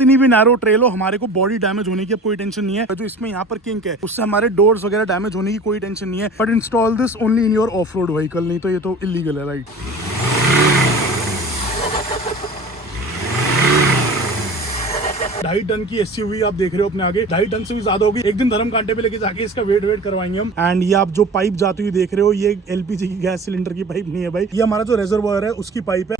कितनी भी narrow trail हो, हमारे को बॉडी डैमेज होने की अब कोई टेंशन नहीं है। जो इसमें यहाँ पर किंक है उससे हमारे डोर्स वगैरह डैमेज होने की कोई टेंशन नहीं है। But install this only in your of road vehicle, नहीं तो ये तो इलीगल है, राइट। ढाई टन की एसयूवी आप देख रहे हो अपने आगे, 2.5 टन से भी ज्यादा होगी। एक दिन धर्म कांटे पे लेके जाके इसका वेट करवाएंगे हम। एंड ये आप जो पाइप जाती हुई देख रहे हो, ये एलपीजी की गैस सिलेंडर की पाइप नहीं है भाई, ये हमारा जो रिजर्वायर है उसकी पाइप है।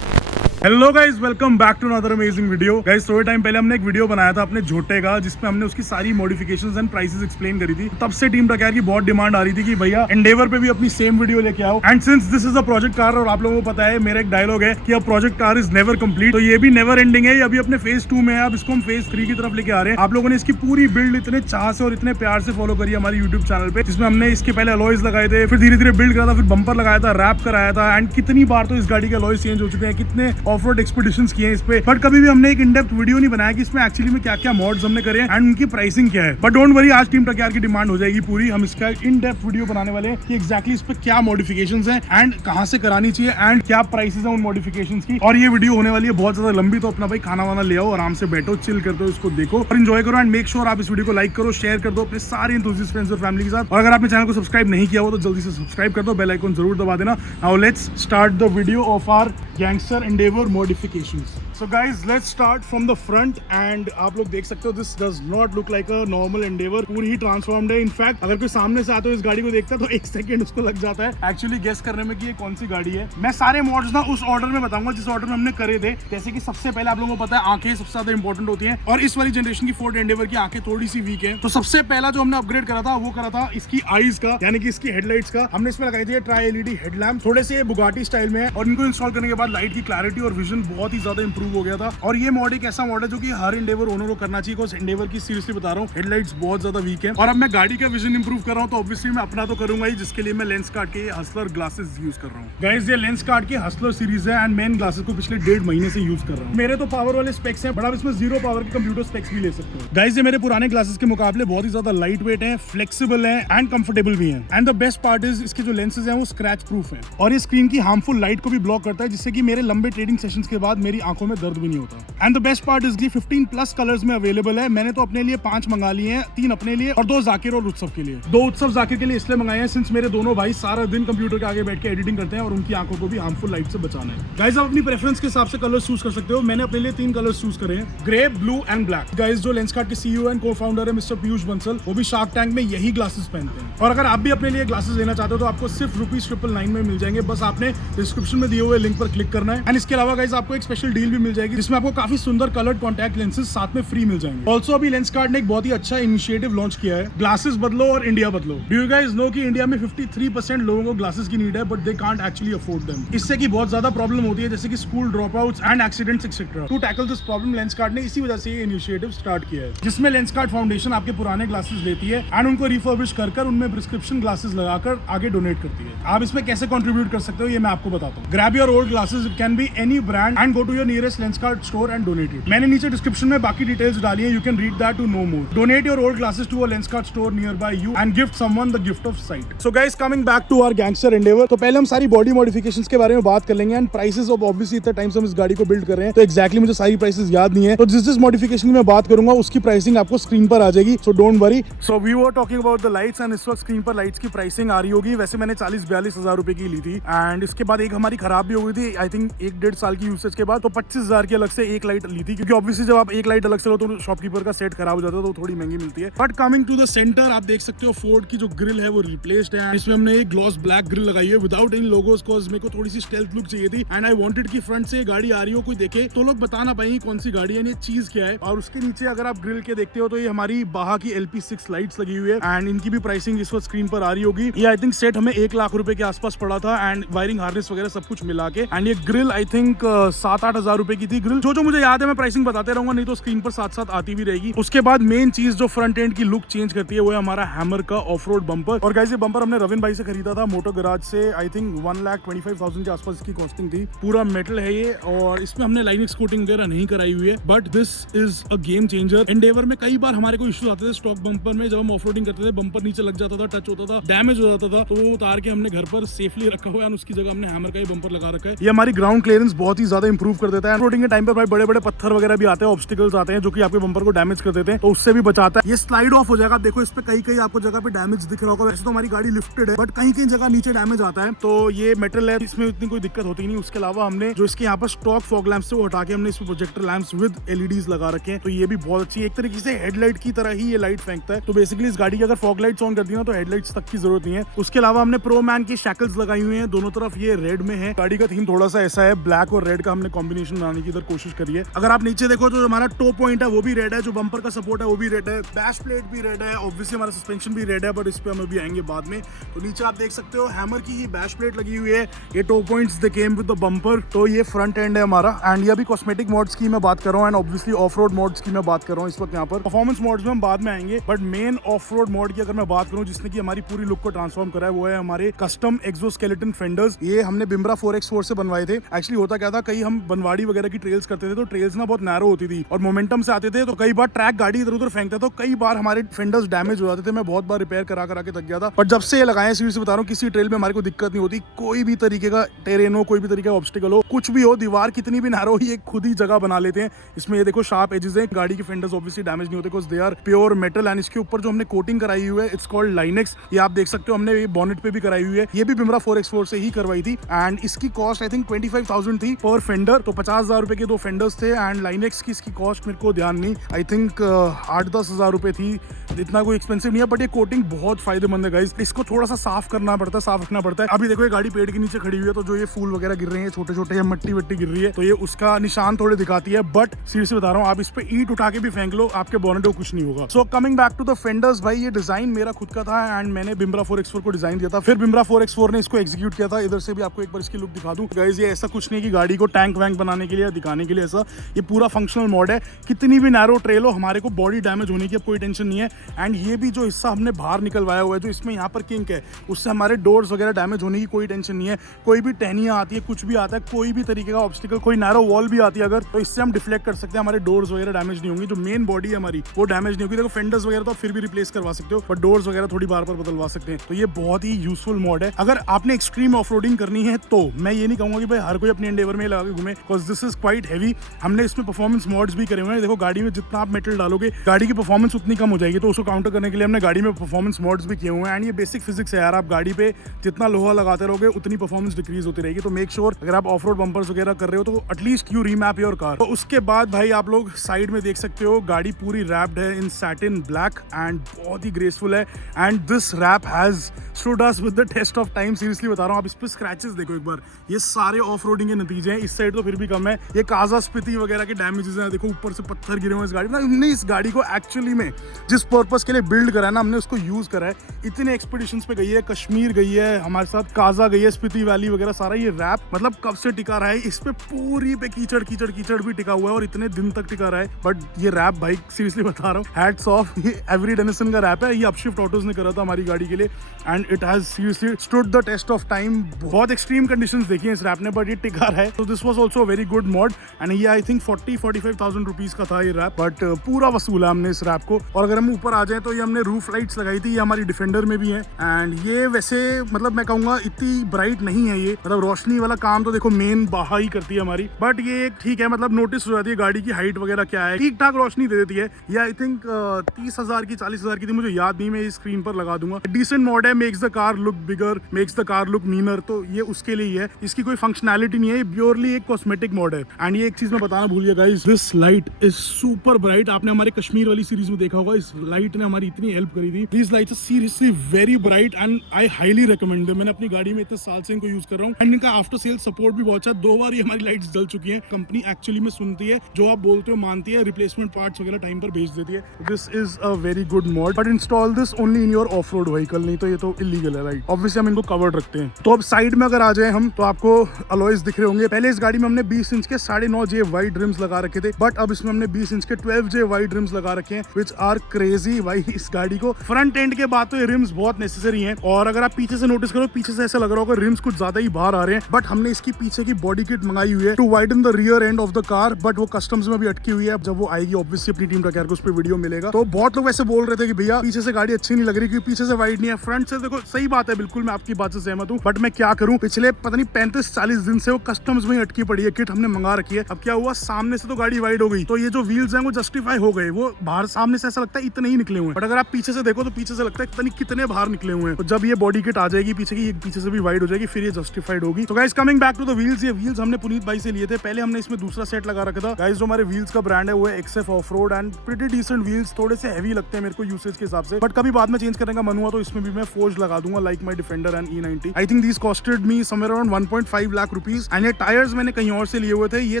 Hello guys, welcome back to another amazing video. Guys थोड़े टाइम पहले हमने एक वीडियो बनाया था अपने झोटे का, जिसमें हमने उसकी सारी मॉडिफिकेशंस एंड प्राइसेस एक्सप्लेन करी थी। तब से टीम ट्रैकर की बहुत डिमांड आ रही थी कि भैया एंडेवर पे भी अपनी सेम वीडियो लेके आओ। And since this is a project car, और आप लोगों को पता है मेरा एक डायलॉग है कि अब project car is never complete, तो ये भी नेवर एंडिंग है। ये अभी अपने फेज 2 में है, अब इसको हम फेज 3 की तरफ लेके आ रहे हैं। आप लोगों ने इसकी पूरी बिल्ड इतने चाह से और इतने प्यार से फॉलो करी हमारे यूट्यूब चैनल पे, जिसमें हमने इसके पहले अलॉयज लगाए थे, फिर धीरे धीरे बिल्ड करा था, फिर बम्पर लगाया था, रैप कराया था। एंड कितनी बार तो इस गाड़ी के अलॉयज चेंज हो चुके हैं, कितने ऑफ रोड एक्सपीडिशन किए इस पे। बट कभी भी हमने एक इन-डेप्थ वीडियो नहीं बनाया कि इसमें एक्चुअली में क्या क्या मॉड्स हमने करे हैं एंड उनकी प्राइसिंग क्या है। बट डोंट वरी, आज टीम ट्रैकर की डिमांड हो जाएगी पूरी। हम इसका इन-डेप्थ वीडियो बनाने वाले हैं कि एग्जैक्टली इस पे क्या मॉडिफिकेशंस हैं एंड कहां से करानी चाहिए एंड क्या प्राइसेस हैं उन मॉडिफिकेशंस की। और ये वीडियो होने वाली है बहुत ज्यादा लंबी, तो अपना भाई खाना वाना ले आओ, आराम से बैठो, चिल करते हो, इसको देखो और एंजॉय करो। एंड मेक श्योर आप इस वीडियो को लाइक करो, शेयर कर दो अपने सारे एंथुसियास्ट फ्रेंड्स और फैमिली के साथ। और अगर आपने चैनल को सब्सक्राइब नहीं किया हो तो जल्दी से सब्सक्राइब कर दो, बेल आइकन जरूर दबा देना। Now let's start the video of our gangster Endeavour modifications. So guys, let's start from the front and आप लोग देख सकते हो this does not look like a normal Endeavour, पूरी ही ट्रांसफॉर्म्ड है। इनफैक्ट अगर कोई सामने से आता है इस गाड़ी को देखता है तो 1 सेकंड उसको लग जाता है एक्चुअली गेस करने में कि ये कौन सी गाड़ी है। मैं सारे मॉड्स ना उस ऑर्डर में बताऊंगा जिस ऑर्डर में हमने करे थे। जैसे कि सबसे पहले आप लोगों को पता है आंखें सबसे ज्यादा इंपॉर्टेंट होती हैं, और इस वाली जनरेशन की फोर्ड एंडेवर की आंखें थोड़ी सी वीक है। तो सबसे पहला जो हमने अपग्रेड करा था वो करा था इसकी आईज का, यानी कि इसकी हेडलाइट्स का। हमने इसमें लगाई थी ट्राई एलईडी हेडलैम्प, थोड़े से बुगाटी स्टाइल में है, और इनको इंस्टॉल करने के बाद लाइट की क्लैरिटी और विजन बहुत ही ज्यादा इंप्रूव हो गया था। और ये मॉड एक ऐसा मॉड है जो कि हर एंडेवर ओनर को करना चाहिए, बिकॉज़ एंडेवर की सीरियसली बता रहा हूँ हेडलाइट्स बहुत ज्यादा वीक है। और अब मैं गाड़ी का विजन इंप्रूव कर रहा हूँ तो ऑब्वियसली मैं अपना तो करूंगा ही, जिसके लिए मैं लेंसकार्ट के हसलर ग्लासेस यूज कर रहा हूँ। गाइस ये लेंसकार्ट की हसलर सीरीज है एंड मैं इन ग्लासेस को पिछले 1.5 महीने से यूज कर रहा हूँ। मेरे तो पावर वाले स्पेक्स हैं, बट आप इसमें 0 पावर के कंप्यूटर स्पेक्स भी ले सकते हो। गाइस ये मेरे पुराने ग्लासेस के मुकाबले बहुत ही ज्यादा लाइट वेट है, फ्लेक्सिबल है एंड कंफर्टेबल भी है। And the best part is इसके जो लेंसेज हैं वो स्क्रैच प्रूफ है, और ये स्क्रीन की हार्मफुल लाइट को भी ब्लॉक करता है, जिससे कि मेरे लंबे ट्रेडिंग सेशंस के बाद मेरी आंखों में दर्द भी नहीं होता। And the best part is 15+ colours में अवेलेबल है। मैंने तो अपने लिए 5 मंगा लिए हैं, 3 अपने लिए और 2 जाकिर और उत्सव के लिए। 2 उत्सव जाकिर के लिए इसलिए मंगाए हैं सिंस मेरे दोनों भाई सारा दिन कंप्यूटर के आगे बैठ के एडिटिंग करते हैं और उनकी आंखों को भी हार्मफुल लाइट से बचाना है। गाइस आप अपनी प्रेफरेंस के हिसाब से कलर चूज कर सकते हो। मैंने अपने लिए 3 कलर्स चूज करे हैं, grey, blue and black. Guys जो लेंसकार्ट के सीईओ एंड को-फाउंडर है मिस्टर पीयूष बंसल, वो भी शार्क टैंक में यही ग्लासेस पहनते हैं। और अगर आप भी अपने लिए ग्लासेस लेना चाहते हो तो आपको सिर्फ ₹999 में मिल जाएंगे। बस आपने डिस्क्रिप्शन में दिए हुए लिंक पर क्लिक करना है। एंड इसके अलावा गाइस आपको एक स्पेशल डील भी मिल जाएगी, जिसमें आपको काफी सुंदर कलर्ड कॉन्टैक्ट लेंसेज साथ में फ्री मिल जाएंगे। ऑल्सो अभी लेंसकार्ट ने एक बहुत ही अच्छा इनिशिएटिव लॉन्च किया है, ग्लासेस बदलो और इंडिया बदलो। डू यू गाइस नो कि इंडिया में 53% लोगों को ग्लासेस की नीड है, but they can't actually afford them. इससे की बहुत ज्यादा प्रॉब्लम होती है, जैसे कि school drop outs and accidents etcetera. To tackle this problem Lenskart ने इसी वजह से ये इनिशिएटिव स्टार्ट किया है, जिसमें लेंसकार्ट फाउंडेशन आपके पुराने ग्लासेस लेती है एंड उनको रिफर्बिश कर उनमें प्रिस्क्रिप्शन ग्लासेस लगाकर आगे डोनेट करती है। आप इसमें कैसे कंट्रीब्यूट कर सकते हो ये मैं आपको बताता हूँ। Grab your old glasses, it can be any brand, and go to your nearest Lenskart store and donate it. मैंने नीचे डिस्क्रिप्शन में बाकी डिटेल्स डाली है, you can read that to know more. Donate your old glasses to a Lenskart store nearby you and gift someone the gift of sight. So guys, coming back to our gangster Endeavour, तो पहले हम सारी body modifications के बारे में बात कर लेंगे एंड प्राइसेस। ऑफ ऑब्वियसली इतने टाइम से हम इस गाड़ी को बिल्ड कर रहे हैं तो एक्जैक्टली मुझे सारी प्राइसेस याद नहीं है, तो जिस मॉडिफिकेशन की मैं बात करूंगा उसकी प्राइसिंग आपको स्क्रीन पर आ जाएगी, so don't worry. So we were talking about the lights and इस वक्त स्क्रीन पर लाइट्स की प्राइसिंग आ रही होगी। वैसे मैंने 40-42 हजार रुपए की ली थी एंड इसके बाद एक हमारी खराब भी हो गई थी, आई थिंक 1-1.5 साल की यूसेज के बाद, तो 25,000 की अलग से एक लाइट ली थी, क्योंकि ऑब्वियसली जब आप एक लाइट अलग से लो तो शॉपकीपर का सेट खराब हो जाता है तो थोड़ी महंगी मिलती है। But coming to the centre, आप देख सकते हो फोर्ड की जो ग्रिल है वो रिप्लेस्ड है। इसमें हमने एक ग्लॉस ब्लैक ग्रिल लगाई है विदाउट एनी लोगोस, कॉज मेरे को थोड़ी सी स्टेल्थ लुक चाहिए थी एंड आई वांटेड कि फ्रंट से गाड़ी आ रही हो, कोई देखे तो लोग बता ना पाएंगे कौन सी गाड़ी है, ये चीज क्या है। और उसके नीचे अगर आप ग्रिल के देखते हो तो ये हमारी बाहा की LP6 लाइट्स लगी हुई है एंड इनकी भी प्राइसिंग इस वक्त स्क्रीन पर आ रही होगी। ये आई थिंक सेट हमें 1 लाख रुपए के आसपास पड़ा था एंड वायरिंग हार्नेस वगैरह सब कुछ मिला के। एंड ये ग्रिल आई थिंक 7-8 हजार रुपए की थी ग्रिल। जो मुझे याद है मैं प्राइसिंग बताते रहूंगा, नहीं तो स्क्रीन पर साथ साथ आती भी रहेगी। उसके बाद मेन चीज जो फ्रंट एंड की लुक चेंज करती है वो है हमारा हैमर का ऑफ रोड बम्पर। और गाइस ये बम्पर हमने रविन भाई से खरीदा था मोटो गराज से। आई थिंक 1,25,000 के आसपास इसकी कॉस्टिंग थी। पूरा मेटल है ये और इसमें हमने लाइनिक्स कोटिंग वगैरह नहीं कराई हुई है, but this is a game changer. Endeavour में कई बार हमारे को इश्यूज आते थे स्टॉक बम्पर में, जब हम ऑफ रोडिंग करते थे बम्पर नीचे लग जाता था, टच होता था, डैमेज हो जाता था, तो वो उतार के हमने घर पर सेफली रखा हुआ है। उसकी जगह हमने हैमर का ही बम्पर लगा रखा है। ये हमारी ग्राउंड क्लियरेंस बहुत ही ज्यादा इंप्रूव कर देता है। रोडिंग के टाइम पर भाई बड़े बड़े पत्थर वगैरह भी आते हैं, ऑब्स्टिकल्स आते हैं जो कि आपके बम्पर को डैमेज कर देते हैं, तो उससे भी बचाता है। ये स्लाइड ऑफ हो जाएगा। आप देखो इस पे कहीं कहीं आपको जगह पे डैमेज दिख रहा होगा। वैसे तो हमारी गाड़ी लिफ्टेड है, बट कहीं कहीं जगह नीचे डैमेज आता है, तो ये मेटल है, इसमें इतनी कोई दिक्कत होती नहीं। उसके अलावा हमने जो इसके यहाँ पर स्टॉक फॉग लैंप्स वो हटा के हमने इसमें प्रोजेक्टर लैंप्स विद एलईडीज लगा रखे हैं, तो ये भी बहुत अच्छी है। एक तरीके से हेडलाइट की तरह ही ये लाइट फेंकता है। तो बेसिकली इस गाड़ी की अगर फॉग लाइट्स ऑन कर दी ना तो हेडलाइट्स तक की जरूरत नहीं है। उसके अलावा हमने प्रो मैन की शैकल्स लगाई हुई हैं दोनों तरफ, ये रेड में है। गाड़ी का थीम थोड़ा सा ऐसा है, ब्लैक और रेड का हमने कॉम्बिनेशन बनाने की इधर कोशिश करी है। अगर आप नीचे देखो तो हमारा टो पॉइंट है वो भी रेड है, जो बम्पर का सपोर्ट है वो भी रेड है, बैश प्लेट भी रेड है, ऑब्वियसली हमारा सस्पेंशन भी रेड है, बट इस पे हम अभी आएंगे बाद में। तो नीचे आप देख सकते हो हैमर की ही बैश प्लेट लगी हुई है। ये tow points they came with the bumper. तो ये फ्रंट एंड है हमारा। एंड ये अभी कॉस्मेटिक मोड्स की मैं बात कर रहा हूँ and obviously of road modes की मैं बात कर रहा हूँ इस वक्त यहाँ पर। परफॉर्मेंस मोड्स में हम बाद में आएंगे, but main of road mode की अगर मैं बात करूँ जिसने की हमारी पूरी लुक को ट्रांसफॉर्म करा है वो है हमारे कस्टम एक्सोस्केलेटन फेंडर्स। ये हमने बिम्ब्रा 4x4 से बनवाए थे। एक्चुअली होता क्या था, कहीं हम बनवाड़ी वगैरह की ट्रेल्स करते थे तो ट्रेल्स ना बहुत नैरो होती थी और मोमेंटम से आते थे, तो कई बार ट्रैक गाड़ी इधर उधर फेंकता, तो कई बार हमारे फेंडर्स डैमेज हो जाते थे। मैं बहुत बार रिपेयर करा के थक गया था, बट जब से ये लगाए सीरियसली बता रहा हूँ किसी ट्रेल में हमारे को दिक्कत नहीं होती। कोई भी तरीके का टेरेन हो, कोई भी तरीके का ऑब्स्टिकल हो, कुछ भी हो, दीवार कितनी भी नैरो हो, ये खुद ही जगह बना लेते हैं। इसमें ये देखो शार्प एजेस हैं। गाड़ी के फेंडर्स ऑब्वियसली डैमेज नहीं होते because they are pure metal. And इसके ऊपर जो हमने कोटिंग कराई हुई है इट्स कॉल्ड लाइनेक्स। ये आप देख सकते हो हमने ये बॉनेट पे भी कराई हुई है। ये भी बिम्ब्रा 4x4 से ही करवाई थी एंड इसकी कॉस्ट आई थिंक 25,000 थी पर फेंडर। तो 50,000 रुपए के दो फेंडर्स थे एंड लाइनेक्स की इसकी कॉस्ट मेरे को ध्यान नहीं, आई थिंक 8-10 हज़ार रुपए थी। इतना कोई एक्सपेंसिव नहीं है, बट ये कोटिंग बहुत फायदेमंद है गाइस। इसको थोड़ा सा साफ करना पड़ता है, साफ रखना पड़ता है। अभी देखो ये गाड़ी पेड़ के नीचे खड़ी हुई है, तो जो ये फूल वगैरह गिर रहे हैं छोटे छोटे या मट्टी वट्टी गिर रही है, तो ये उसका निशान थोड़े दिखाती है। बट सीरियसली बता रहा हूँ, आप इस पे ईंट उठा के भी फेंक लो, आपके बोनेट को कुछ नहीं होगा। So coming back to the fenders, भाई ये डिजाइन मेरा खुद का था एंड मैंने बिम्ब्रा 4x4 को डिजाइन दिया था, फिर बिम्ब्रा 4x4 ने इसको एग्जीक्यूट किया था। इधर से भी आपको एक बार इसकी लुक दिखा दूं गाइस। ये ऐसा कुछ नहीं कि गाड़ी को टैंक वैंक बनाने के लिए दिखाने के लिए, ऐसा ये पूरा फंक्शनल मॉड है। कितनी भी नैरो ट्रेल हो, हमारे को बॉडी डैमेज होने की अब कोई टेंशन नहीं है। एंड ये भी जो हिस्सा हमने बाहर निकलवाया हुआ है, जो इसमें यहाँ पर किंक है, उससे हमारे डोर्स वगैरह डैमेज होने की कोई टेंशन नहीं है। कोई भी टहनियाँ आती है, कुछ भी आता है, कोई भी तरीके का ऑब्स्टिकल, कोई नैरो वॉल भी आती है अगर, तो इससे हम डिफ्लेक्ट कर सकते हैं। हमारे डोर्स वगैरह डैमेज नहीं होंगे। जो मेन बॉडी है हमारी वो डैमेज नहीं होगी। देखो फेंडर्स वगैरह तो फिर भी रिप्लेस करवा सकते हो, बट डोर्स वगैरह थोड़ी बार बार बदलवा सकते हैं। तो ये बहुत ही यूजफुल मॉड है। अगर आपने एक्सट्रीम ऑफ रोडिंग करनी है तो मैं ये नहीं कहूंगा कि भाई हर कोई अपनी एंडेवर में लगा के घूमे, because this is quite heavy. हमने इसमें परफॉर्मेंस मॉड्स भी करे हुए हैं। देखो गाड़ी में जितना आप मेटल डालोगे गाड़ी की परफॉर्मेंस उतनी कम हो जाएगी, तो उसको काउंटर करने के लिए हमने गाड़ी में परफॉर्मेंस मॉड्स भी किए हुए हैं। एंड ये बेसिक फिजिक्स है यार, आप गाड़ी पे जितना लोहा लगाते रहोगे उतनी परफॉर्मेंस डिक्रीज होती रहेगी। तो मेक श्योर अगर आप ऑफ रोड बम्पर्स वगैरह कर रहे हो तो at least you remap your car. तो उसके बाद भाई आप लोग साइड में देख सकते हो गाड़ी पूरी रैप्ड है इन सैटिन ब्लैक एंड बहुत ही ग्रेसफुल है। And this wrap has stood us with the test of time. Seriously बता रहा हूँ, आप इस पे स्क्रैचेस देखो एक बार, ये सारे ऑफ रोडिंग के नतीजे हैं। इस साइड तो फिर भी कम है, ये काजा स्पीति वगैरह के डैमेजेस हैं। देखो ऊपर से पत्थर गिरे हुए इस गाड़ी में। हमने इस गाड़ी को एक्चुअली में जिस पर्पस के लिए बिल्ड करा है ना, हमने उसको यूज करा है। इतने एक्सपीडिशंस पे गई है, कश्मीर गई है हमारे साथ, काजा गई है, स्पीति वैली वगैरह सारा। ये रैप मतलब कब से टिका रहा है, इस पे पूरी पे कीचड़ कीचड़ कीचड़ भी टिका हुआ है और इतने दिन तक टिका रहा है। बट ये रैप भाई सीरियसली बता रहा हूँ, हैट्स ऑफ। ये एवरी डेनिसन का रैप है, ये अपशिफ्ट ऑटोज ने करा था हमारी गाड़ी के लिए and it has seriously stood the test of time. बहुत एक्सट्रीम कंडीशंस देखी हैं इस रैप ने, बट ये टिका रहा है। तो this was also very good mod and ये आई थिंक 40-45,000 रुपीज का था ये रैप, बट पूरा वसूला हमने इस रैप को। और अगर हम ऊपर आ जाए तो ये हमने रूफ लाइट्स लगाई थी, ये हमारी डिफेंडर में भी है। एंड ये वैसे मतलब मैं कहूँगा इतनी ब्राइट नहीं है, ये मतलब रोशनी वाला काम तो देखो मेन बाहा ही करती है हमारी, बट ये ठीक है, मतलब नोटिस हो जाती है गाड़ी की हाइट वगैरह क्या है, ठीक ठाक रोशनी दे देती है। ये आई थिंक 30,000 की 40,000 की थी, मुझे याद नहीं, मैं इस स्क्रीन पर लगा दूंगा। डिसेंट मॉड है, makes the car look bigger, makes the car look meaner, तो ये उसके लिए ही है। इसकी कोई फंक्शनैलिटी नहीं है, ये प्योरली एक कॉस्मेटिक मॉड है। एंड ये एक चीज मैं बताना भूल गया guys, this light is super bright. आपने हमारे कश्मीर वाली सीरीज में देखा होगा, इस लाइट ने हमारी इतनी हेल्प करी थी। This lights are seriously very bright and I highly recommend them. मैंने अपनी गाड़ी में इतने साल से इनको यूज कर रहा हूँ एंड इनका आफ्टर सेल सपोर्ट भी बहुत अच्छा। 2 बार ये हमारी लाइट्स जल चुकी हैं। कंपनी एक्चुअली में सुनती है, जो आप बोलते हो मानती है, रिप्लेसमेंट पार्ट्स वगैरह टाइम पर भेज देती है। This is a very good mod, but install this only in your of road vehicle, नहीं तो ये तो इलीगल है राइट। ऑब्वियसली हम इनको कवर्ड रखते हैं। तो अब साइड में अगर आ जाए हम, तो आपको अलॉयज दिख रहे होंगे। पहले इस गाड़ी में हमने 20 इंच के 9.5J वाइड रिम्स लगा रखे थे, बट अब इसमें हमने 20 इंच के 12J वाइड रिम्स लगा रखे हैं, विच आर क्रेजी भाई इस गाड़ी को। फ्रंट एंड के बाद तो ये रिम्स बहुत नेसेसरी हैं, और अगर आप पीछे से नोटिस करो, पीछे से ऐसा लग रहा होगा रिम्स कुछ ज्यादा ही बाहर आ रहे हैं, बट हमने इसकी पीछे की बॉडी किट मंगाई हुई है to widen the rear end of the car, but वो कस्टम्स में भी अटकी हुई है। अब जब वो आएगी ऑब्वियसली अपनी टीम का उस पर वीडियो मिलेगा। तो बहुत लोग ऐसे बोल रहे थे कि भैया पीछे से गाड़ी अच्छी नहीं लग रही क्योंकि पीछे से वाइड नहीं है, फ्रंट से देखो सही बात है, बिल्कुल मैं आपकी बात से सहमत हूँ, बट मैं क्या करूँ, पिछले पता नहीं 35-40 दिन से वो कस्टम्स में अटकी पड़ी है, किट हमने मंगा रखी है। अब क्या हुआ, सामने से तो गाड़ी वाइड हो गई, तो ये जो व्हील्स हैं वो जस्टिफाई हो गए, वो बाहर सामने से ऐसा लगता है इतने ही निकले हुए हैं, बट अगर आप पीछे से देखो तो पीछे से लगता है पता नहीं कितने बाहर निकले हुए हैं। तो जब ये बॉडी किट आ जाएगी पीछे की, पीछे से भी वाइड हो जाएगी, फिर ये जस्टिफाइड होगी। तो guys coming back to the wheels, ये व्हील्स हमने पुनीत भाई से लिए थे, पहले हमने इसमें दूसरा सेट लगा रखा था। गाइस जो हमारे व्हील्स का ब्रांड है वो है XF off road and pretty decent wheels, थोड़े से हेवी लगते हैं मेरे को यूसेज के हिसाब से, बट कभी बाद में चेंज करने का मन हुआ तो इसमें भी मैं फोर्ज लगा दूंगा like my Defender and E90। I think these costed me somewhere around 1.5 lakh rupees, and ये टायर्स मैंने कहीं और से लिए हुए थे, ये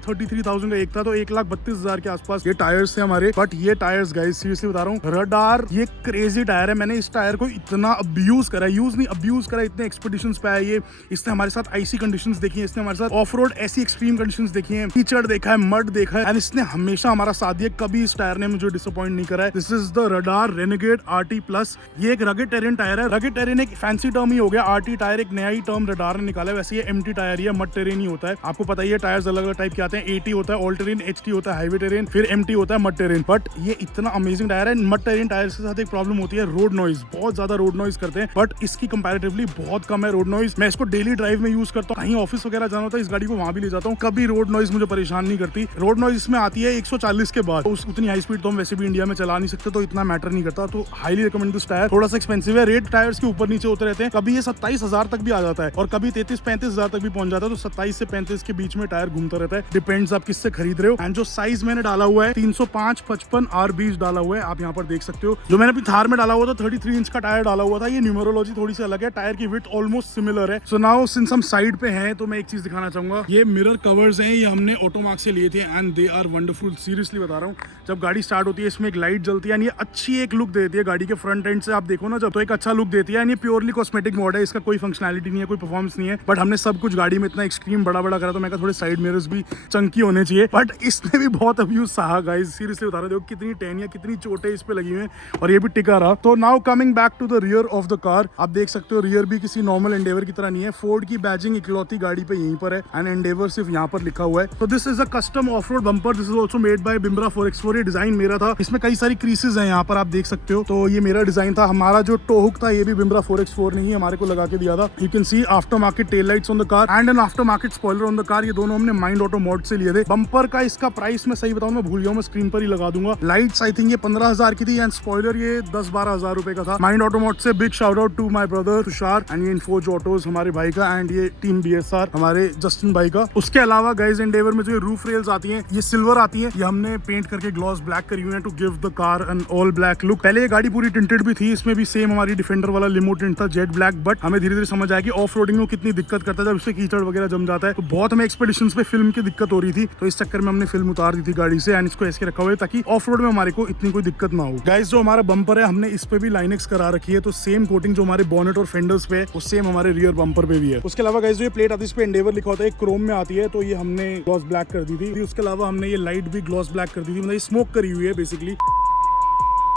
33,000 का एक था, तो 1,32,000 के आसपास ये टायर्स थे हमारे। बट ये टायर्स गाइस सीरियसली बता रहा हूँ, रडार ये क्रेजी टायर है, मैंने इस टायर को इतना अब्यूज करा, यूज नहीं अब्यूज करा, इतने एक्सपीडिशंस पे आया ये, इसने हमारे साथ आईसी कंडीशंस देखी है, इसने हमारे साथ ऑफ रोड ऐसी एक्सट्रीम कंडीशंस देखी है, कीचड़ देखा है, मड देखा है, एंड इसने हमेशा हमारा साथ दिया, कभी इस टायर ने मुझे डिसअपॉइंट नहीं करा है। This is the radar renegade RT plus, ये एक रगेड टेरेन टायर है, रगेड टेरेन एक फैंसी टर्म ही हो गया, RT टायर एक नया ही टर्म रडार ने निकाला है, वैसे ये MT टायर ही है, मड टेरेन ही होता है, आपको पता ही है टायर्स अलग अलग टाइप के आते हैं, AT होता है, ऑल टेरेन, HT होता है, हाईवे टेरेन, फिर MT होता है, मड टेरेन, बट ये इतना अमेजिंग टायर है। मड टेरेन टायर के साथ एक प्रॉब्लम होती है रोड नॉइज, बहुत ज्यादा रोड नॉइज करते हैं, बट इसकी कंपैरेटिवली बहुत कम है रोड नॉइज। मैं इसको डेली ड्राइव में यूज करता हूँ, कहीं ऑफिस वगैरह जाना होता है इस गाड़ी को वहां भी ले जाता हूँ, कभी रोड नॉइज मुझे परेशान नहीं करती। रोड नॉइज इसमें आती है 140 के बाद, उतनी हाई स्पीड तो हम वैसे भी इंडिया में चला नहीं सकते, तो इतना मैटर नहीं करता, तो हाईली रिकमेंड दिस टायर। थोड़ा सा एक्सपेंसिव है, रेट टायर्स के ऊपर नीचे होते रहते हैं, कभी ये 27,000 तक भी आ जाता है और कभी 33-35,000 तक भी पहुंच जाता है, तो 27 से 35 के बीच में टायर घूमता रहता है, डिपेंड्स आप किससे खरीद रहे हो। एंड जो साइज मैंने डाला हुआ है 305/55 R20 डाला हुआ है, आप यहाँ पर देख सकते हो। जो मैंने अपनी थार में डाला हुआ था 33 इंच का टायर डाला हुआ था, ये न्यूमरोलॉजी थोड़ी सी अलग है, टायर की विड्थ ऑलमोस्ट सिमिलर है। सो नाउ सिंस हम साइड पे हैं तो मैं एक चीज दिखाना चाहूंगा, ये मिरर कवर्स हैं, ये हमने ऑटोमार्क से लिए थे and they are wonderful, seriously बता रहा हूँ। जब गाड़ी स्टार्ट होती है इसमें एक लाइट जलती है, ये अच्छी एक लुक देती है गाड़ी के फ्रंट एंड से, आप देखो ना जब, तो एक अच्छा लुक देती है। ये प्योरली कॉस्मेटिक मोड है, इसका कोई फंक्शनैलिटी नहीं है, कोई परफॉर्मेंस नहीं है, बट हमने सब कुछ गाड़ी में इतना एक्सट्रीम बड़ा करा, तो मैं कहा थोड़े साइड मिरर्स भी चंकी होने चाहिए, बट इसने भी बहुत अब्यूज सहा गाइस, सीरियसली बता रहे, देखो कितनी टहनियां, कितनी चोटें इस पे लगी हुई हैं, और ये भी टिका रहा। तो now coming back to the rear of the car, आप देख सकते हो रियर भी किसी नॉर्मल एंडेवर की तरह नहीं है, फोर्ड की बैजिंग इकलौती गाड़ी पे यहीं पर है, एंड एंडेवर सिर्फ यहाँ पर लिखा हुआ है। तो this is a custom off road bumper, this is also made by Bimbra 4x4, ये डिजाइन मेरा था, इसमें कई सारी क्रीसेस हैं यहाँ पर आप देख सकते हो, तो ये मेरा डिजाइन था। हमारा जो टो हुक था ये भी बिम्बरा 4x4 ने ही हमारे को लगा के दिया था। You can see aftermarket tail lights on the car and an aftermarket spoiler on the car, ये दोनों हमने माइंड ऑटो मोड से लिए थे। बम्पर का इसका प्राइस मैं सही बताऊं, मैं भूल गया, मैं स्क्रीन पर ही लगा दूंगा। लाइट्स आई थिंक ये 15,000 की थी एंड स्पॉइलर ये 10-12,000 रुपए का था। माइंड ऑटो मोड से big shout out to my brother Tushar, and ये इन्फोज ऑटोज हमारे भाई का, एंड ये टीम BSR हमारे जस्टिन भाई का। उसके अलावा गाइस एंडेवर में जो ये रूफ रेल्स आती हैं ये सिल्वर आती हैं, ये हमने पेंट करके ग्लॉस ब्लैक करी हुई है to give the car an all black look. पहले ये गाड़ी पूरी टिंटेड भी थी, इसमें भी सेम हमारी डिफेंडर वाला लिमो टिंट था जेट ब्लैक, बट हमें धीरे धीरे समझ आया कि ऑफ रोडिंग में कितनी दिक्कत करता है, जब इससे कीचड़ वगैरह जम जाता है, तो बहुत हमें एक्सपेडिशंस पे फिल्म की दिक्कत हो रही थी, तो इस चक्कर में हमने फिल्म उतार दी थी गाड़ी से एंड इसको ऐसे रखा हुआ है ताकि ऑफ रोड में हमारे को इतनी कोई दिक्कत ना हो। गाइस जो हमारा बम्पर है हमने इस पे भी लाइनेक्स करा रखी है, तो सेम कोटिंग जो हमारे बोनेट और फेंडर्स पे है वो सेम हमारे रियर बम्पर पे भी है। उसके अलावा गाइस जो ये प्लेट आती है इस पे एंडेवर लिखा होता है, क्रोम में आती है, तो ये हमने ग्लॉस ब्लैक कर दी थी। उसके अलावा हमने ये लाइट भी ग्लॉस ब्लैक कर दी थी, मतलब स्मोक करी हुई है बेसिकली।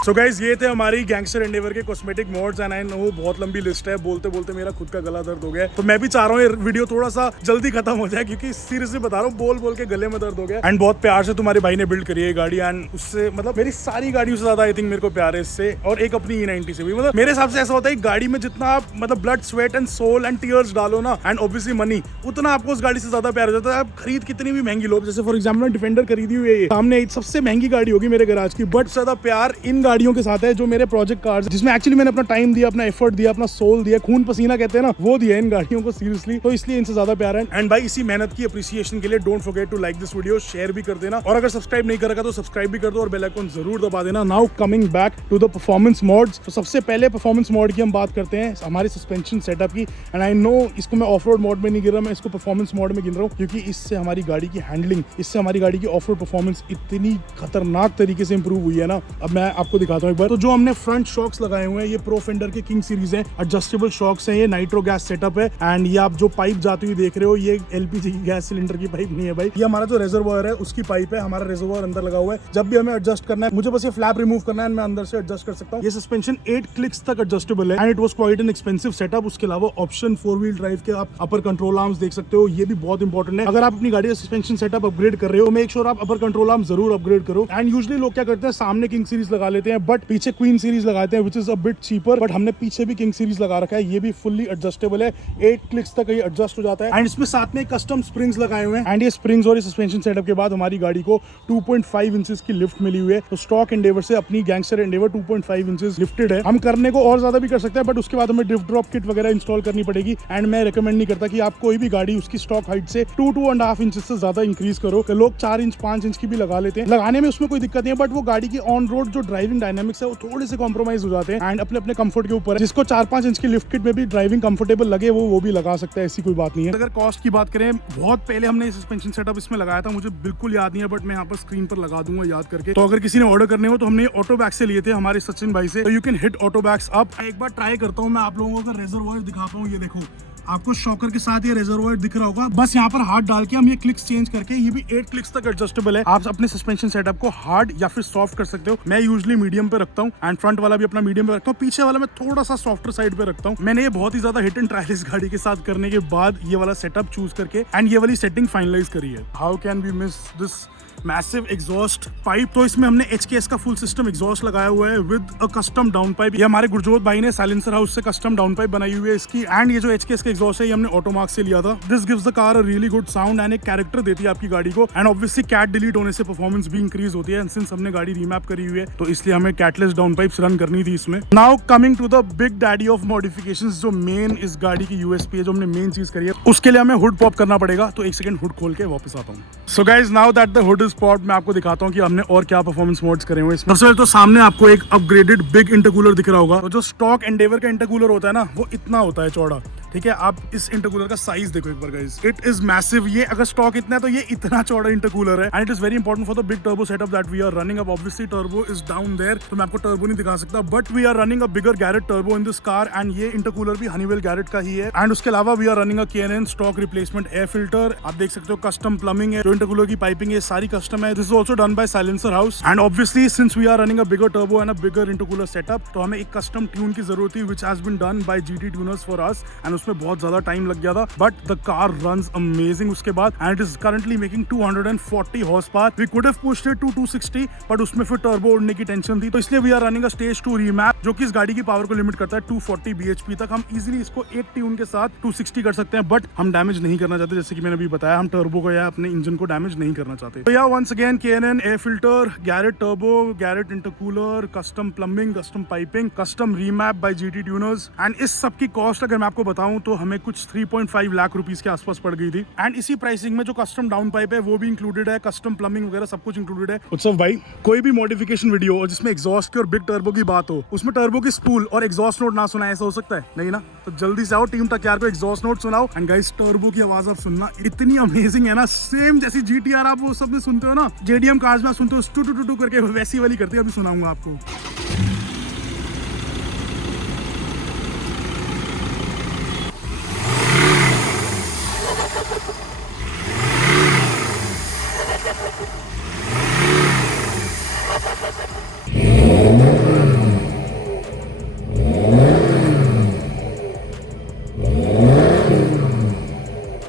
सो गाइज ये थे हमारी गैंगस्टर एंडेवर के cosmetic modes, and I know बहुत लंबी लिस्ट है, बोलते बोलते मेरा खुद का गला दर्द हो गया है, तो मैं भी चाह रहा हूँ ये वीडियो थोड़ा सा जल्दी खत्म हो जाए, क्योंकि सीरियसली बता रहा हूँ बोल बोल के गले में दर्द हो गया। एंड बहुत प्यार से तुम्हारे भाई ने बिल्ड करी है गाड़ी, एंड उससे मतलब मेरी सारी गाड़ियों से ज्यादा आई थिंक मेरे को प्यार है इससे, और एक अपनी E90 से भी। मतलब मेरे हिसाब से ऐसा होता है गाड़ी में जितना आप मतलब blood sweat and soul and tears डालो ना, एंड ऑब्वियसली मनी, उतना आपको उस गाड़ी से ज्यादा प्यार हो जाता है। आप खरीद कितनी भी महंगी लो, जैसे फॉर एग्जाम्पल डिफेंडर खरीदी हुई है, सामने सबसे महंगी गाड़ी होगी मेरे गैराज की, बट ज्यादा प्यार इन गाड़ियों के साथ है जो मेरे प्रोजेक्ट कार्स, जिसमें एक्चुअली मैंने अपना टाइम दिया, अपना एफर्ट दिया, अपना सोल दिया, खून पसीना कहते हैं ना, वो दिया इन गाड़ियों को सीरियसली, तो इसलिए इनसे ज्यादा प्यार है। एंड भाई इसी मेहनत की अप्रिसिएशन के लिए don't forget to like this video, share भी कर देना, और अगर सब्सक्राइब नहीं करेगा तो सब्सक्राइब भी कर दो और बेल आइकन जरूर दबा देना। Now coming back to the performance modes, तो सबसे पहले परफॉर्मेंस मोड की हम बात करते हैं हमारे सस्पेंशन सेटअप की, एंड आई नो इसको मैं ऑफ रोड मोड में नहीं गिन रहा, मैं इसको परफॉर्मेंस मोड में गिन रहा हूँ, क्योंकि इससे हमारी गाड़ी की हैंडलिंग, इससे हमारी गाड़ी की ऑफ रोड परफॉर्मेंस इतनी खतरनाक तरीके से इंप्रूव हुई है ना। अब मैं आपको दिखाता हूँ एक बार। तो जो हमने फ्रंट शॉक्स लगाए हुए हैं ये प्रो फेंडर के किंग सीरीज है, एडजस्टेबल शॉक्स हैं, ये नाइट्रो गैस सेटअप है। एंड ये आप जो पाइप जाती हुई देख रहे हो ये एलपीजी की गैस सिलेंडर की पाइप नहीं है भाई, ये हमारा जो रिजर्वायर है उसकी पाइप है। हमारा रिजर्वायर अंदर लगा हुआ है, जब भी हमें एडजस्ट करना है मुझे बस ये फ्लैप रिमूव करना है, मैं अंदर से एडजस्ट कर सकता हूँ। ये सस्पेंशन 8 क्लिक्स तक एडजस्टेबल है and it was quite an expensive setup. उसके अलावा ऑप्शन 4 व्हील ड्राइव के आप अपर कंट्रोल आर्म्स देख सकते हो, ये भी बहुत इंपॉर्टेंट है। अगर आप अपनी गाड़ी का सस्पेंशन सेटअप अपग्रेड कर रहे हो मेक श्योर आप अपर कंट्रोल आर्म जरूर अपग्रेड करो। एंड यूजुअली लोग क्या करते हैं सामने किंग सीरीज लगा लेते हैं बट पीछे क्वीन सीरीज लगाते हैं, which is a bit cheaper. But हमने पीछे भी किंग सीरीज लगा रखा है, ये भी फुल्ली एडजस्टेबल है, 8 क्लिक्स तक ये एडजस्ट हो जाता है। एंड इसमें साथ में कस्टम स्प्रिंग्स लगाए हुए हैं एंड ये स्प्रिंग्स और सस्पेंशन सेटअप के बाद हमारी गाड़ी को 2.5 इंचेस की लिफ्ट मिली हुई है। तो स्टॉक एंडेवर से अपनी गैंगस्टर एंडेवर 2.5 इंचेस लिफ्टेड है। हम करने को और ज्यादा भी कर सकते हैं बट उसके बाद हमें ड्रिफ्ट ड्रॉप किट वगैरह इंस्टॉल करनी पड़ेगी। एंड मैं रिकमेंड नहीं करता कि आप कोई भी गाड़ी उसकी स्टॉक हाइट से 2.5 इंच से ज्यादा इंक्रीज करो। तो लोग 4 इंच 5 इंच की भी लगा लेते हैं, लगाने में उसमें कोई दिक्कत नहीं है बट वो गाड़ी की ऑन रोड जो ड्राइविंग डायनामिक्स है वो थोड़े से कॉम्प्रोमाइज हो जाते हैं। एंड अपने अपने कंफर्ट के ऊपर है, जिसको 4-5 इंच की लिफ्ट किट में भी ड्राइविंग कंफर्टेबल लगे वो भी लगा सकता है, ऐसी कोई बात नहीं है। अगर कॉस्ट की बात करें बहुत पहले हमने सस्पेंशन सेटअप इसमें लगाया था, मुझे बिल्कुल याद नहीं है बट मैं यहाँ पर स्क्रीन पर लगा दूंगा याद करके। तो अगर किसी ने ऑर्डर करने हो तो हमने ऑटो बैग से लिए थे हमारे सचिन भाई से, तो you can hit auto bags up. एक बार ट्राई करता हूँ मैं आप लोगों को रिजर्वायर दिखाता हूँ। ये देखो आपको शॉकर के साथ ये रिजर्वायर दिख रहा होगा, बस यहाँ पर हाथ डाल के हम ये क्लिक्स चेंज करके ये भी 8 क्लिक्स तक एडजस्टेबल है। आप अपने सस्पेंशन सेटअप को हार्ड या फिर सॉफ्ट कर सकते हो। मैं यूजुअली मीडियम पे रखता हूँ एंड फ्रंट वाला भी अपना मीडियम पे रखता हूँ, पीछे वाला मैं थोड़ा सा सॉफ्टर साइड पे रखता हूँ। मैंने ये बहुत ही ज्यादा हिट एंड ट्रायल इस गाड़ी के साथ करने के बाद ये वाला सेटअप चूज करके एंड ये वाली सेटिंग फाइनलाइज करी है। How can we miss this massive exhaust pipe. तो इसमें हमने HKS का फुल सिस्टम एग्जॉस्ट लगाया हुआ है with a custom down pipe. ये हमारे गुरजोत भाई ने साइलेंसर हाउस से कस्टम डाउन पाइप बनाई हुई है इसकी। एंड ये जो HKS का एग्जॉस्ट है ये हमने ऑटोमार्क से लिया था। This gives the car a really good sound and एक कैरेक्टर देती है आपकी गाड़ी को। एंड ऑब्वियसली कैट डिलीट होने से परफॉर्मेंस भी इंक्रीज होती है। सिंस हमने गाड़ी रीमैप करी हुई है तो इसलिए हमें कैटलेस डाउन पाइप्स रन करनी थी इसमें। Now coming to the big daddy of modifications, जो मेन इस गाड़ी की USP है, जो हमने मेन चीज करी है, उसके लिए हमें हुड पॉप करना पड़ेगा। तो एक सेकंड हुड खोल के वापस आता हूँ। So guys now that the hood is popped मैं आपको दिखाता हूँ कि हमने और क्या परफॉर्मेंस मोड्स करे हुए हैं। सबसे पहले तो सामने आपको एक अपग्रेडेड बिग इंटरकूलर दिख रहा होगा। तो जो स्टॉक एंडेवर का इंटरकूलर होता है ना वो इतना होता है चौड़ा, ठीक है। आप इस इंटरकूलर का साइज देखो एक बार गाइस, इट इज मैसिव। ये अगर स्टॉक इतना है तो ये इतना चौड़ा इंटरकूलर है and it is very important for the big turbo setup that we are running. अब obviously turbo is down there तो मैं आपको टर्बो नहीं दिखा सकता but we are running a bigger Garrett turbo in this car and ये intercooler भी Honeywell Garrett का ही है। एंड उसके अलावा we are running a K&N stock replacement air filter. आप देख सकते हो कस्टम प्लम्बिंग है, जो इंटरकूलर की पाइपिंग है सारी कस्टम है। This is also done by silencer house. And obviously since we are running a bigger turbo and a bigger intercooler setup तो हमें एक कस्टम ट्यून की जरूरत थी which has been done by GT tuners for us and उसमें बहुत ज्यादा time लग गया था but the car runs amazing उसके बाद and it is currently making 240 horsepower. We could have pushed it to 260 but उसमें फिर टर्बो उड़ने की टेंशन थी तो इसलिए we are running a stage 2 remap जो कि इस गाड़ी की पावर को लिमिट करता है 240 bhp तक। हम इजीली इसको एक ट्यून के साथ 260 कर सकते हैं बट हम डैमेज नहीं करना चाहते, जैसे कि मैंने अभी बताया हम टर्बो को या अपने इंजन को डैमेज नहीं करना चाहते। तो या once again K&N air filter, Garrett turbo, Garrett intercooler, custom plumbing, custom piping, custom remap by GT tuners. And इस सब की कॉस्ट अगर मैं आपको बताऊं तो हमें कुछ 3.5 लाख रुपीस के आसपास पड़ गई थी। एंड इसी प्राइसिंग में जो कस्टम डाउन पाइप है वो भी इंक्लूडेड है, कस्टम प्लम्बिंग वगैरह सब कुछ इंक्लूडेड है। उत्सव भाई कोई भी मॉडिफिकेशन वीडियो और जिसमें एग्जॉस्ट की और बिग टर्बो की बात हो उसमें टर्बो की स्पूल और एग्जॉस्ट नोट ना सुनाए, ऐसा हो सकता है? नहीं ना। तो जल्दी से आओ टीम टक्यार को एग्जॉस्ट नोट सुनाओ। एंड गाइस टर्बो की आवाज आप सुनना इतनी अमेजिंग है ना, सेम जैसी GTR आप वो सब में सुनते हो ना, JDM कार्स में सुनते हो टू टू टू करके वैसी वाली करती है। अभी सुनाऊंगा आपको।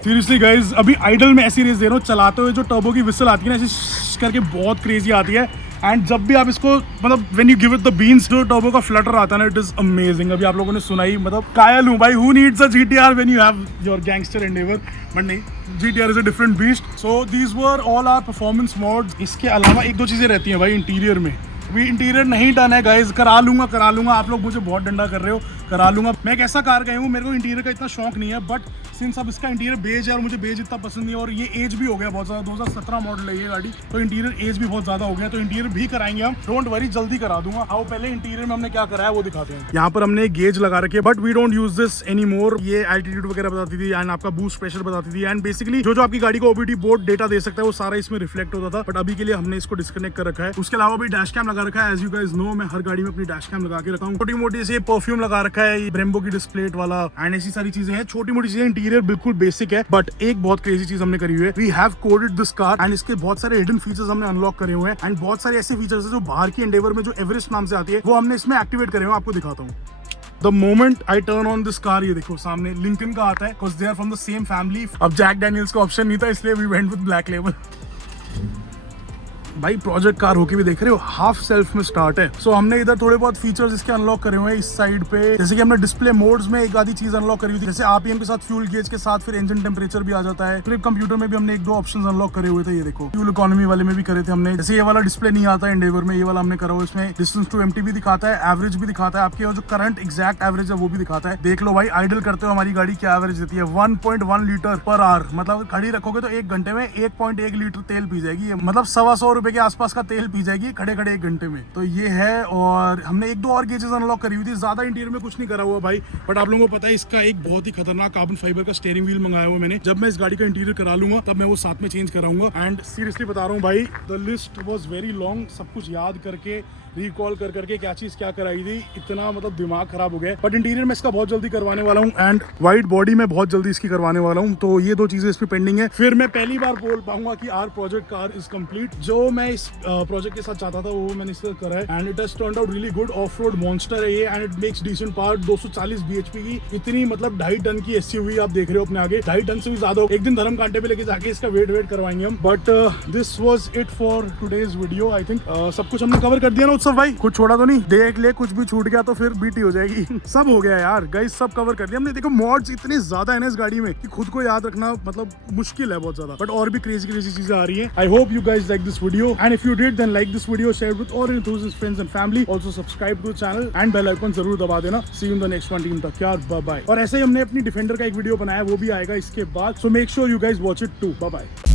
सीरियसली गाइज अभी आइडल में ऐसी रेस दे रहा हूँ, चलाते हुए जो टर्बो की विसल आती है ना ऐसी करके बहुत क्रेजी आती है। एंड जब भी आप इसको मतलब when you give it the beans जो टर्बो का फ्लटर आता है ना इट इज अमेजिंग। अभी आप लोगों ने सुना ही, मतलब कायल हूँ भाई, who needs a GTR when you have your gangster endeavour. But नहीं, GTR is a different beast. So these were all our performance modes. इसके अलावा एक दो चीजें रहती हैं भाई इंटीरियर में, अभी इंटीरियर नहीं डन है गाइज, करा लूंगा। आप लोग मुझे बहुत डंडा कर रहे हो, करा लूंगा। मैं एक ऐसा कार गया हूँ, मेरे को इंटीरियर का इतना शौक नहीं है बट सिंस अब इसका इंटीरियर बेज है और मुझे बेज इतना पसंद नहीं है और ये एज भी हो गया बहुत ज्यादा, 2017 मॉडल है ये गाड़ी, तो इंटीरियर एज भी बहुत ज्यादा हो गया, तो इंटीरियर भी कराएंगे हम, डोंट वरी जल्दी करा दूंगा। आओ पहले इंटीरियर में हमने क्या कराया वो दिखाते हैं। यहाँ पर हमने गेज लगा रखी है but we don't use this any more. ये एल्टीट्यूड वगैरह बताती थी एंड आपका बूस्ट प्रेशर बताती थी एंड बेसिकली जो आपकी गाड़ी को OBD बोर्ड डेटा दे सकता है वो सारा इसमें रिफ्लेक्ट होता था बट अभी के लिए हमने इसको डिस्कनेक्ट कर रखा है। उसके अलावा भी डैश कैम लगा लगा रखा है, एज यू गाइस नो मैं हर गाड़ी में अपनी डैश कैम लगा के रखा हूँ। छोटी मोटी से परफ्यूम लगा रखा है, ब्रेम्बो की डिस्प्ले वाला एंड ऐसी सारी चीजें हैं, छोटी मोटी चीजें। इंटीरियर बिल्कुल बेसिक है, बट एक बहुत क्रेजी चीज हमने करी हुई है, we have coded this car and इसके बहुत सारे हिडन फीचर्स हमने अनलॉक करे हुए हैं एंड बहुत सारे ऐसे फीचर्स है जो बाहर की एंडेवर में जो एवरेस्ट नाम से आती है वो हमने इसमें एक्टिवेट करे हुए हैं। आपको दिखाता हूँ। The moment I turn on this car, ये देखो सामने लिंकन का आता है, because they are from the same family। अब जैक डैनियल्स का ऑप्शन नहीं था, इसलिए we went with black label। भाई प्रोजेक्ट कार होके भी देख रहे हो, हाफ सेल्फ में स्टार्ट है। सो हमने इधर थोड़े बहुत फीचर्स इसके अनलॉक करे हुए हैं इस साइड पे, जैसे कि हमने डिस्प्ले मोड्स में एक आधी चीज अनलॉक करी हुई थी, जैसे आरपीएम के साथ फ्यूल गेज के साथ फिर इंजन टेम्परेचर भी आ जाता है। फिर कंप्यूटर में भी हमने एक दो ऑप्शंस अनलॉक करे हुए थे, ये देखो फ्यूल इकोनॉमी वाले में भी करे थे हमने। जैसे ये वाला डिस्प्ले नहीं आता है एंडेवर में, ये वाला हमने करा हुआ, इसमें डिस्टेंस टू एम्प्टी भी दिखाता है, एवरेज भी दिखाता है, आपके जो करंट एग्जैक्ट एवरेज है वो भी दिखाता है। देख लो भाई आइडल करते हो हमारी गाड़ी क्या एवरेज देती है, 1.1 लीटर पर आवर। मतलब खड़ी रखोगे तो 1 घंटे में 1.1 लीटर तेल पी जाएगी, मतलब 125 रुपए के आसपास का तेल पी जाएगी खड़े खड़े 1 घंटे में। तो ये है, और हमने एक दो और गेजेस अनलॉक करी हुई थी, ज्यादा इंटीरियर में कुछ नहीं करा हुआ भाई। बट आप लोगों को पता है इसका एक बहुत ही खतरनाक कार्बन फाइबर का स्टीयरिंग व्हील मंगाया हुआ मैंने। जब मैं इस गाड़ी का इंटीरियर करा लूंगा तब मैं वो साथ में चेंज कराऊंगा। एंड सीरियसली बता रहा हूँ भाई, the list was very long, सब कुछ याद करके रिकॉल कर करके क्या चीज क्या कराई थी, इतना मतलब दिमाग खराब हो गया। बट इंटीरियर में इसका बहुत जल्दी करवाने वाला हूँ एंड वाइट बॉडी में बहुत जल्दी इसकी करवाने वाला हूँ। तो ये दो चीजें इसमें पेंडिंग है, फिर मैं पहली बार बोल पाऊंगा कि our project car is complete. जो मैं इस प्रोजेक्ट के साथ चाहता था वो मैंने इसका करा है and it has turned out really good. Off road monster है ये and it makes decent power. 240 bhp की इतनी मतलब 2.5 टन की एसयूवी आप देख रहे हो अपने आगे, 2.5 टन से भी ज्यादा। एक दिन धर्म कांटे पे लेके जाके इसका वेट करवाएंगे हम। But this was it for today's video. I think सब कुछ हमने कवर कर दिया ना उत्सव भाई, कुछ छोड़ा तो नहीं। देख ले कुछ भी छूट गया तो फिर बीटी हो जाएगी। सब हो गया यार गाइस, सब कवर कर दिया हमने। देखो मॉड्स इतने ज्यादा है ना इस गाड़ी में कि खुद को याद रखना मतलब मुश्किल है बहुत ज्यादा, बट और भी क्रेजी चीजें आ रही है। I hope you guys like this video and if you did then like this video, share with all enthusiast friends and family, also subscribe to the channel and bell icon जरूर दबा देना। See you in the next one team तक यार, bye bye. और ऐसे ही हमने अपनी defender का एक वीडियो बनाया, वो भी आएगा इसके बाद, so make sure you guys watch it too। Bye bye.